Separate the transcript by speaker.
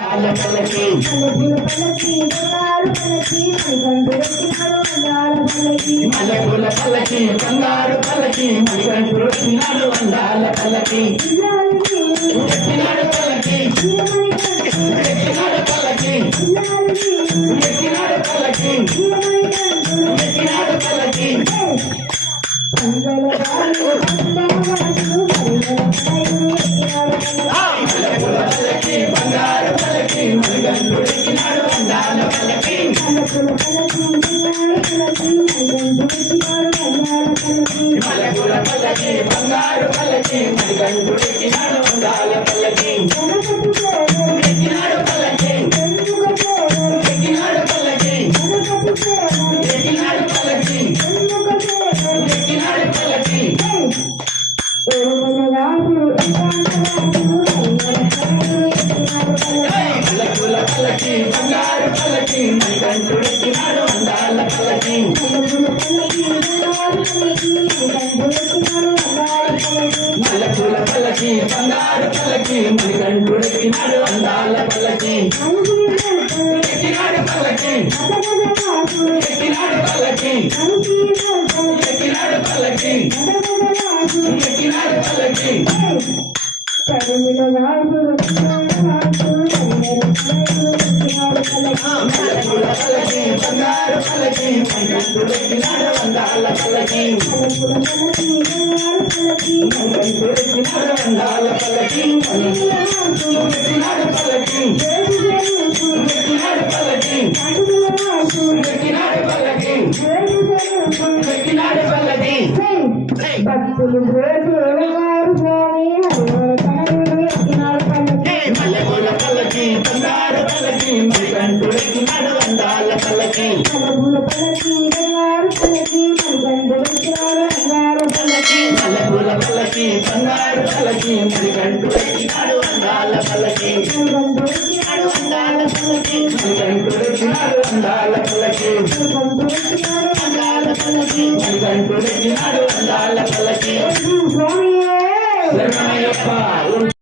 Speaker 1: పల్లకి
Speaker 2: పల్లెపూల పల్లకి బంగారు పల్లకి మణికంఠు వచ్చినాడు అందాల పల్లకి
Speaker 1: మల్లెపూల పల్లకి బంగారు పల్లకి మణికంఠుడు వచ్చినాడు అందాల పల్లకి
Speaker 2: ఇల్లాలికి
Speaker 1: ఎక్కినాడు పల్లకి
Speaker 2: వీరమణికంఠు
Speaker 1: ఎక్కినాడు పల్లకి
Speaker 2: ఇల్లాలికి
Speaker 1: ఎక్కినాడు పల్లకి
Speaker 2: వీరమణికంఠు పల్లకుల పల్లకి బంగారు పల్లకి మణికంఠు వచ్చినాడు అందాల పల్లకి
Speaker 1: మల్లెపూల పల్లకి బంగారు పల్లకి మణికంఠుడు ఎక్కినాడు పల్లకి ఎక్కినాడు పల్లకి ఎక్కినాడు పల్లకి ఎక్కినాడు మల్లెపూల పల్లకి బంగారు పల్లకి మణికంఠుడు ఎక్కినాడు అందాల పల్లకి. ఎక్కినాడు పల్లకి ఎక్కినాడు పల్లకి. ఎక్కినాడు పల్లకి ఎక్కినాడు పల్లకి. మల్లెపూల పల్లకి బంగారు పల్లకి మణికంఠుడు ఎక్కినాడు అందాల పల్లకి మణికంఠుడు అందాల పల్లకి. ఎక్కినాడు పల్లకి ఎక్కినాడు పల్లకి ఎక్కినాడు పల్లకి ఎక్కినాడు పల్లకి
Speaker 2: భక్తులు వారు స్వామి హరిహర పల్లకి
Speaker 1: మల్లెపూల పల్లకి బంగారు పల్లకి పల్లకి
Speaker 2: పల్లకి బంగారు పల్లకి మణికంఠు వచ్చినాడు అంగారు పల్లకి
Speaker 1: మల్లెపూల పల్లకి బంగారు పల్లకి మణికంఠుడు ఎక్కినాడు అందాల పల్లకి
Speaker 2: మణికంఠు వచ్చినాడు పల్లకి
Speaker 1: మణికంఠుడు అందాల పల్లకి
Speaker 2: మణికంఠు పల్లకి
Speaker 1: అందాల పల్లకి